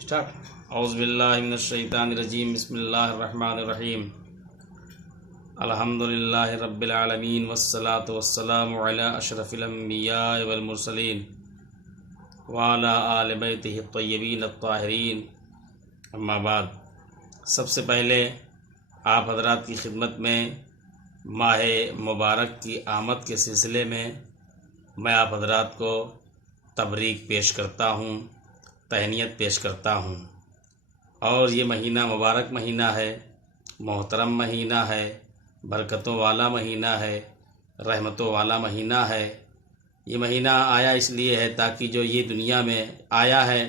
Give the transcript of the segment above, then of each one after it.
اعوذ باللہ من الشیطان الرجیم، بسم اللہ الرحمن الرحیم۔ الحمدللہ رب العالمین والصلاة والسلام علی اشرف الانبیاء والمرسلین وعلی آل بیتہ الطیبین الطاہرین، اما بعد۔ سب سے پہلے آپ حضرات کی خدمت میں ماہ مبارک کی آمد کے سلسلے میں میں آپ حضرات کو تبریک پیش کرتا ہوں، تہنیت پیش کرتا ہوں۔ اور یہ مہینہ مبارک مہینہ ہے، محترم مہینہ ہے، برکتوں والا مہینہ ہے، رحمتوں والا مہینہ ہے۔ یہ مہینہ آیا اس لیے ہے تاکہ جو یہ دنیا میں آیا ہے،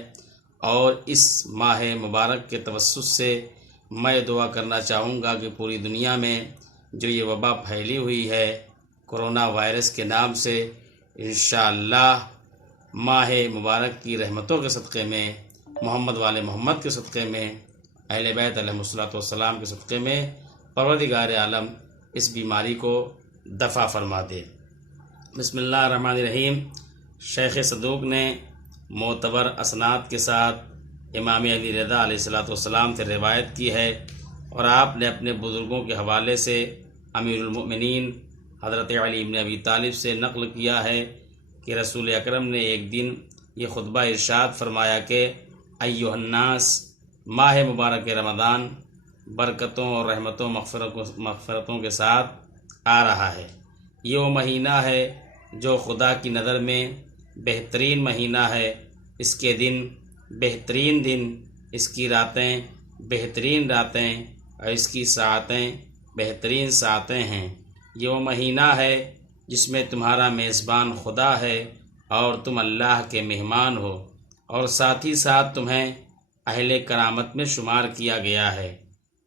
اور اس ماہ مبارک کے توسط سے میں دعا کرنا چاہوں گا کہ پوری دنیا میں جو یہ وبا پھیلی ہوئی ہے کرونا وائرس کے نام سے، انشاءاللہ ماہ مبارک کی رحمتوں کے صدقے میں، محمد والے محمد کے صدقے میں، اہل بیت علیہ الصلوۃ والسلام کے صدقے میں پروردگار عالم اس بیماری کو دفع فرما دے۔ بسم اللہ الرحمن الرحیم۔ شیخ صدوق نے معتبر اسناد کے ساتھ امام علی رضا علیہ الصلوۃ والسلام سے روایت کی ہے، اور آپ نے اپنے بزرگوں کے حوالے سے امیر المؤمنین حضرت علی بن ابی طالب سے نقل کیا ہے کہ رسول اکرم نے ایک دن یہ خطبہ ارشاد فرمایا کہ ایھا الناس، ماہ مبارک رمضان برکتوں اور رحمتوں مغفرتوں کے ساتھ آ رہا ہے۔ یہ وہ مہینہ ہے جو خدا کی نظر میں بہترین مہینہ ہے۔ اس کے دن بہترین دن، اس کی راتیں بہترین راتیں، اور اس کی ساعتیں بہترین ساعتیں ہیں۔ یہ وہ مہینہ ہے جس میں تمہارا میزبان خدا ہے اور تم اللہ کے مہمان ہو، اور ساتھ ہی ساتھ تمہیں اہل کرامت میں شمار کیا گیا ہے۔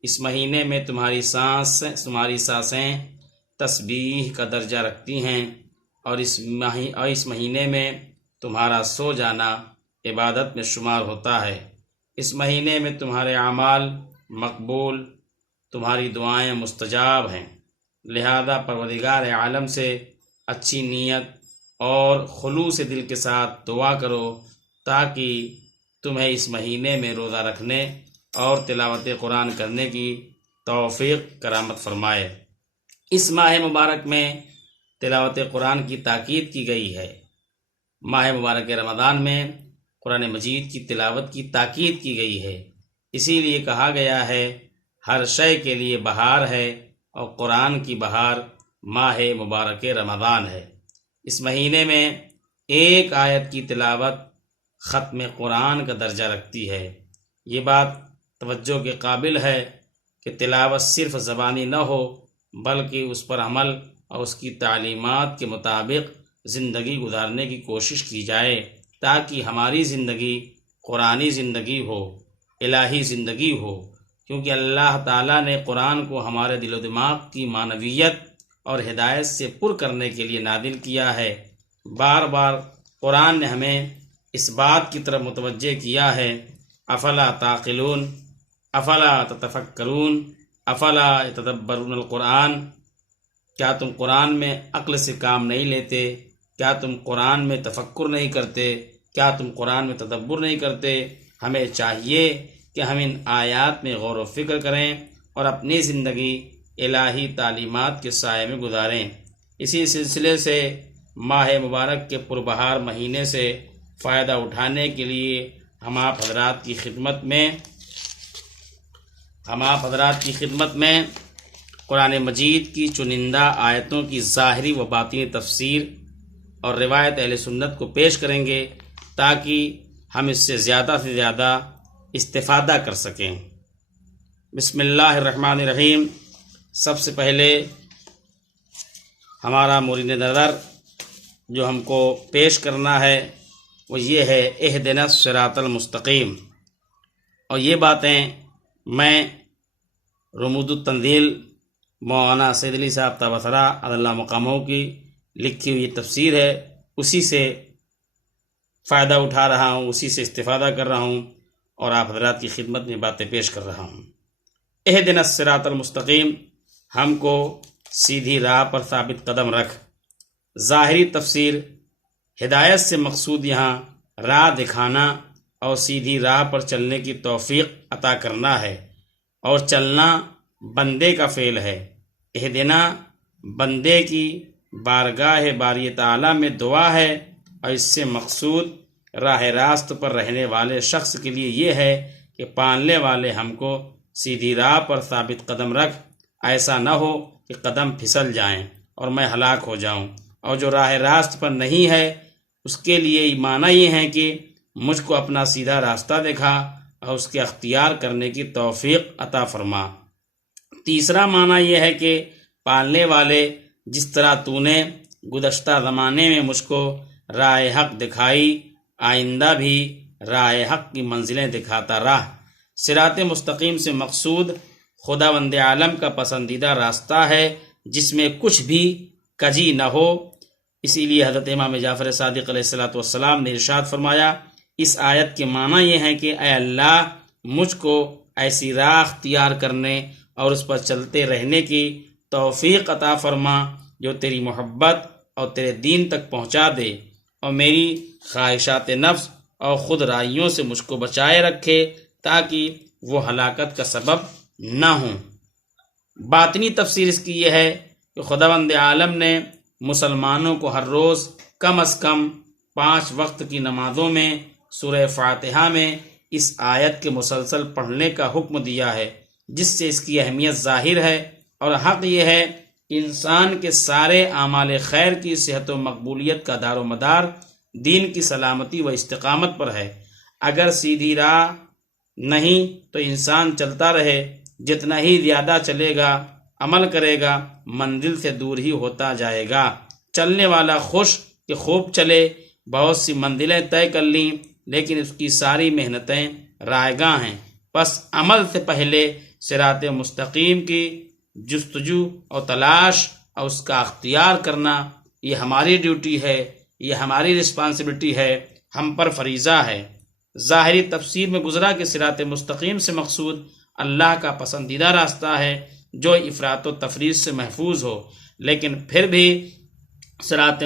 اس مہینے میں تمہاری سانسیں تسبیح کا درجہ رکھتی ہیں، اور اس مہینے میں تمہارا سو جانا عبادت میں شمار ہوتا ہے۔ اس مہینے میں تمہارے اعمال مقبول، تمہاری دعائیں مستجاب ہیں۔ لہذا پروردگار عالم سے اچھی نیت اور خلوص دل کے ساتھ دعا کرو تاکہ تمہیں اس مہینے میں روزہ رکھنے اور تلاوت قرآن کرنے کی توفیق کرامت فرمائے۔ اس ماہ مبارک میں تلاوت قرآن کی تاکید کی گئی ہے۔ ماہ مبارک رمضان میں قرآن مجید کی تلاوت کی تاکید کی گئی ہے، اسی لیے کہا گیا ہے ہر شے کے لیے بہار ہے، اور قرآن کی بہار ماہ مبارک رمضان ہے۔ اس مہینے میں ایک آیت کی تلاوت ختم قرآن کا درجہ رکھتی ہے۔ یہ بات توجہ کے قابل ہے کہ تلاوت صرف زبانی نہ ہو، بلکہ اس پر عمل اور اس کی تعلیمات کے مطابق زندگی گزارنے کی کوشش کی جائے، تاکہ ہماری زندگی قرآنی زندگی ہو، الہی زندگی ہو، کیونکہ اللہ تعالیٰ نے قرآن کو ہمارے دل و دماغ کی معنویت اور ہدایت سے پر کرنے کے لیے نازل کیا ہے۔ بار بار قرآن نے ہمیں اس بات کی طرف متوجہ کیا ہے، افلا تعقلون، افلا تتفکرون، افلا یتدبرون القرآن، کیا تم قرآن میں عقل سے کام نہیں لیتے؟ کیا تم قرآن میں تفکر نہیں کرتے؟ کیا تم قرآن میں تدبر نہیں کرتے؟ ہمیں چاہیے کہ ہم ان آیات میں غور و فکر کریں اور اپنی زندگی الہی تعلیمات کے سائے میں گزاریں۔ اسی سلسلے سے ماہ مبارک کے پربہار مہینے سے فائدہ اٹھانے کے لیے ہم آپ حضرات کی خدمت میں قرآن مجید کی چنندہ آیتوں کی ظاہری و باطنی تفسیر اور روایت اہل سنت کو پیش کریں گے، تاکہ ہم اس سے زیادہ استفادہ کر سکیں۔ بسم اللہ الرحمن الرحیم۔ سب سے پہلے ہمارا مورد نظر جو ہم کو پیش کرنا ہے وہ یہ ہے اہدنا الصراط المستقیم، اور یہ باتیں میں رموز التنزیل مولانا سید علی صاحب تبصرہ اللہ مقاموں کی لکھی ہوئی تفسیر ہے، اسی سے فائدہ اٹھا رہا ہوں، اسی سے استفادہ کر رہا ہوں، اور آپ حضرات کی خدمت میں باتیں پیش کر رہا ہوں۔ اہدنا الصراط المستقیم، ہم کو سیدھی راہ پر ثابت قدم رکھ۔ ظاہری تفسیر، ہدایت سے مقصود یہاں راہ دکھانا اور سیدھی راہ پر چلنے کی توفیق عطا کرنا ہے، اور چلنا بندے کا فعل ہے۔ اہدنا بندے کی بارگاہ باری تعالیٰ میں دعا ہے، اور اس سے مقصود راہ راست پر رہنے والے شخص کے لیے یہ ہے کہ پالنے والے ہم کو سیدھی راہ پر ثابت قدم رکھ، ایسا نہ ہو کہ قدم پھسل جائیں اور میں ہلاک ہو جاؤں۔ اور جو راہ راست پر نہیں ہے اس کے لیے معنی یہ ہے کہ مجھ کو اپنا سیدھا راستہ دکھا اور اس کے اختیار کرنے کی توفیق عطا فرما۔ تیسرا معنی یہ ہے کہ پالنے والے، جس طرح تو نے گزشتہ زمانے میں مجھ کو راہ حق دکھائی، آئندہ بھی راہ حق کی منزلیں دکھاتا رہ۔ صراط مستقیم سے مقصود خداوند عالم کا پسندیدہ راستہ ہے جس میں کچھ بھی کجی نہ ہو۔ اسی لیے حضرت امام جعفر صادق علیہ السلام نے ارشاد فرمایا، اس آیت کے معنی یہ ہے کہ اے اللہ مجھ کو ایسی راہ اختیار کرنے اور اس پر چلتے رہنے کی توفیق عطا فرما جو تیری محبت اور تیرے دین تک پہنچا دے، اور میری خواہشات نفس اور خود رائیوں سے مجھ کو بچائے رکھے تاکہ وہ ہلاکت کا سبب نہ ہوں۔ باطنی تفسیر اس کی یہ ہے کہ خداوند عالم نے مسلمانوں کو ہر روز کم از کم 5 وقت کی نمازوں میں سورہ فاتحہ میں اس آیت کے مسلسل پڑھنے کا حکم دیا ہے، جس سے اس کی اہمیت ظاہر ہے۔ اور حق یہ ہے کہ انسان کے سارے اعمال خیر کی صحت و مقبولیت کا دار و مدار دین کی سلامتی و استقامت پر ہے۔ اگر سیدھی راہ نہیں تو انسان چلتا رہے، جتنا ہی زیادہ چلے گا، عمل کرے گا، منزل سے دور ہی ہوتا جائے گا۔ چلنے والا خوش کہ خوب چلے، بہت سی منزلیں طے کر لیں، لیکن اس کی ساری محنتیں رائگاں ہیں۔ پس عمل سے پہلے صراط مستقیم کی جستجو اور تلاش اور اس کا اختیار کرنا، یہ ہماری ڈیوٹی ہے، یہ ہماری رسپانسبلٹی ہے، ہم پر فریضہ ہے۔ ظاہری تفسیر میں گزرا کہ صراط مستقیم سے مقصود اللہ کا پسندیدہ راستہ ہے جو افراط و تفریط سے محفوظ ہو، لیکن پھر بھی صراط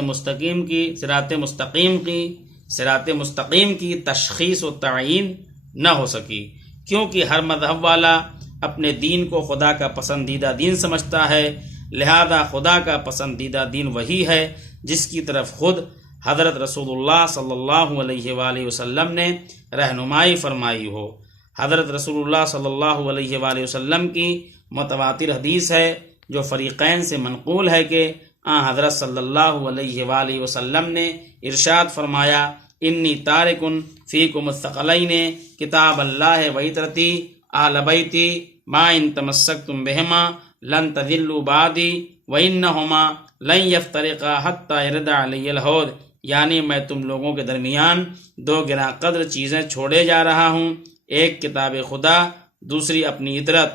مستقیم کی تشخیص و تعیین نہ ہو سکی، کیونکہ ہر مذہب والا اپنے دین کو خدا کا پسندیدہ دین سمجھتا ہے، لہذا خدا کا پسندیدہ دین وہی ہے جس کی طرف خود حضرت رسول اللہ صلی اللہ علیہ وآلہ وسلم نے رہنمائی فرمائی ہو۔ حضرت رسول اللہ صلی اللہ علیہ وآلہ وسلم کی متواتر حدیث ہے جو فریقین سے منقول ہے کہ حضرت صلی اللہ علیہ وآلہ وسلم نے ارشاد فرمایا، انی تارکن فیکم الثقلین کتاب اللہ و عطرتی اہل بیتی ما ان تمسکتم بہما لن تضلوا بعدی وانہما لن یفترقا حتی یرد علی الحوض، یعنی میں تم لوگوں کے درمیان 2 گراں قدر چیزیں چھوڑے جا رہا ہوں، ایک کتاب خدا، دوسری اپنی عطرت،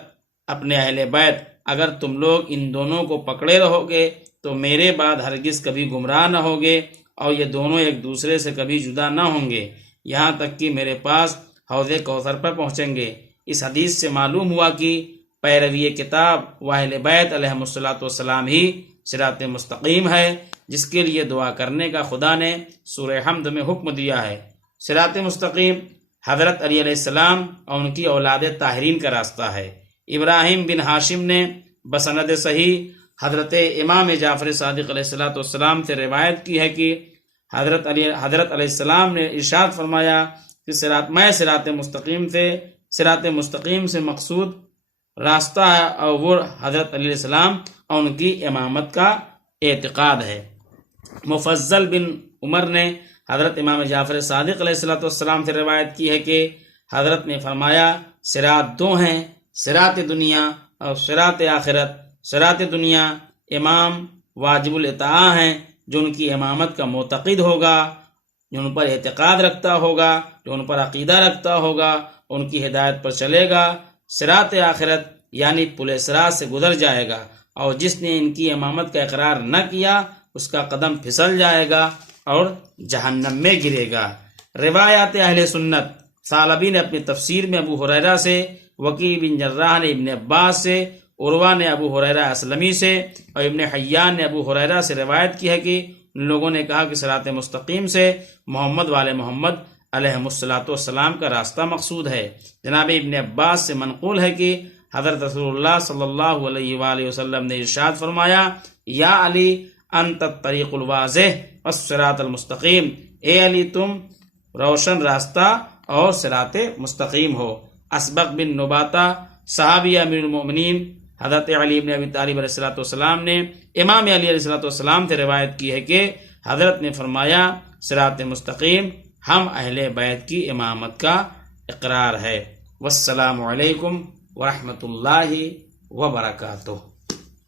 اپنے اہل بیت۔ اگر تم لوگ ان دونوں کو پکڑے رہو گے تو میرے بعد ہرگز کبھی گمراہ نہ ہوگے، اور یہ دونوں ایک دوسرے سے کبھی جدا نہ ہوں گے، یہاں تک کہ میرے پاس حوض کوثر پر پہنچیں گے۔ اس حدیث سے معلوم ہوا کہ پیروی کتاب و اہل بیت علیہم السلام ہی صراط مستقیم ہے، جس کے لیے دعا کرنے کا خدا نے سورہ حمد میں حکم دیا ہے۔ صراط مستقیم حضرت علی علیہ السلام اور ان کی اولاد طاہرین کا راستہ ہے۔ ابراہیم بن ہاشم نے بسند صحیح حضرت امام جعفر صادق علیہ السلام سے روایت کی ہے کہ حضرت علیہ السلام نے ارشاد فرمایا کہ صراط مستقیم سے مقصود راستہ ہے، اور وہ حضرت علیہ السلام اور ان کی امامت کا اعتقاد ہے۔ مفضل بن عمر نے حضرت امام جعفر صادق علیہ السلام سے روایت کی ہے کہ حضرت نے فرمایا، صراط 2 ہیں، صراط دنیا اور صراط آخرت۔ صراط دنیا امام واجب الاطاعہ ہیں جو ان کی امامت کا معتقد ہوگا، جو ان پر اعتقاد رکھتا ہوگا، جو ان پر عقیدہ رکھتا ہوگا، ان کی ہدایت پر چلے گا۔ صراط آخرت یعنی پل صراط سے گزر جائے گا، اور جس نے ان کی امامت کا اقرار نہ کیا اس کا قدم پھسل جائے گا اور جہنم میں گرے گا۔ روایات اہل سنت، ثعلبی نے اپنی تفسیر میں ابو ہریرہ سے، وکیع بن جراح نے ابن عباس سے، عروہ نے ابو ہریرہ اسلمی سے اور ابن حیان نے ابو ہریرہ سے روایت کی ہے کہ ان لوگوں نے کہا کہ صراط مستقیم سے محمد والے محمد علیہم الصلاۃ والسلام کا راستہ مقصود ہے۔ جناب ابن عباس سے منقول ہے کہ حضرت رسول اللہ صلی اللہ علیہ وآلہ وسلم نے ارشاد فرمایا، یا علی انت الطریق الواضح والصراط المستقیم، اے علی تم روشن راستہ اور صراط مستقیم ہو۔ اسبق بن نباتہ صحابی امیر المومنین حضرت علی بن ابی طالب علیہ الصلوۃ والسلام نے امام علی علیہ الصلوۃ والسلام سے روایت کی ہے کہ حضرت نے فرمایا، صراط مستقیم ہم اہل بیت کی امامت کا اقرار ہے۔ والسلام علیکم ورحمۃ اللہ وبرکاتہ۔